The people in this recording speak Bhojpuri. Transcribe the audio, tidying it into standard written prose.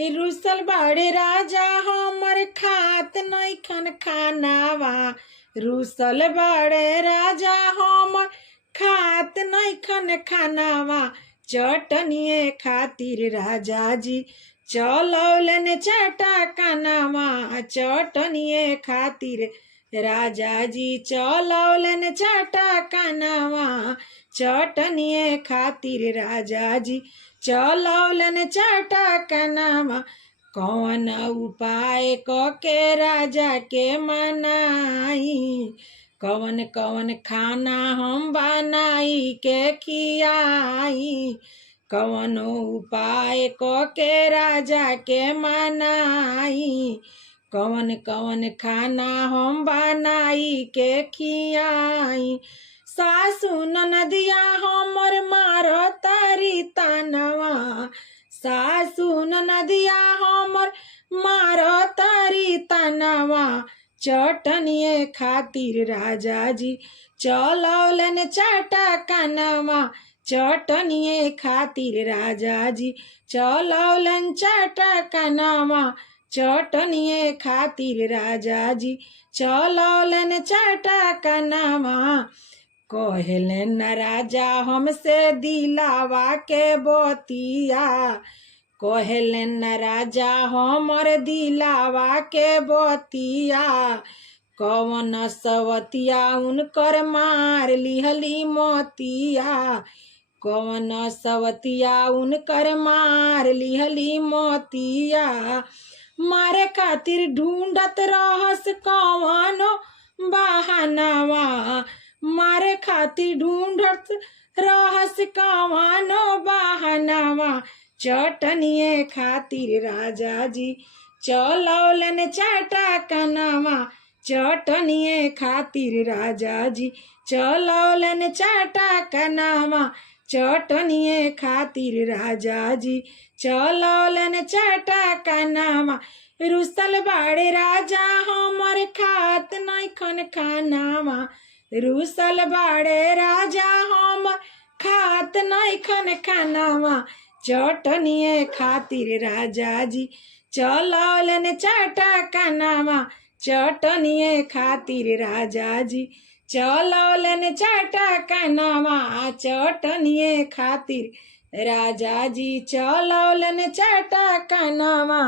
रुसल बाड़े राजा हमर खात नइखन खानावा। रुसल बाड़े राजा हमर खात नइखन खानावा। चटनिए खातिर राजा जी चलौलन चाटा कानावा। चटनिए खातिर राजा जी चलौलन चाटा कानावा। चटनिए खातिर राजा जी चलौलन चाटा कानावा। कौन उपाय के राजा के मनाई। कौन कौन खाना हम बनाई के खियाई। कौन उपाय के राजा के मनाई। कौन कौन खाना हम बनाई के खियाई। सासु ननदिया हमर मारो तारी तानवा। सासु ननदिया हमर मारो तारी तानवा। चटनिए खातिर राजा जी चलौलन चाटा कानवा। चटनिए खातिर राजा जी चलौलन चाटा कानवा। चटनिए खातिर राजा जी चलौलन चाटा कानवा। कहलन न राजा हमसे दिलावा के बतिया। कहलन न राजा हमर दिलावा के बतिया। कवन सवतिया उनकर मार लिहली मोतिया। कवन सवतिया उनकर मार लिहली मोतिया। मारे खातिर ढूंढत रहस कवनो बहानावा। मारे खातिर ढूंढत रहस कवनो बहानावा। चटनिए खातिर राजा जी चलौलन चाटा कानवा। चटनिए खातिर राजा जी चलौलन चाटा कानवा। चटनिए खातिर राजा जी चलौलन चाटा कानवा। रुसल बाड़े राजा हमर खात नइखन खानावा। रुसल बाड़े राजा हमर खात नइखन खानावा। चटनिए खातिर राजा जी चलौलन चाटा कानवा। चटनिए खातिर राजा जी चलौलन चाटा कानवा। चटनिए खातिर राजा जी चलौलन चाटा कानवा।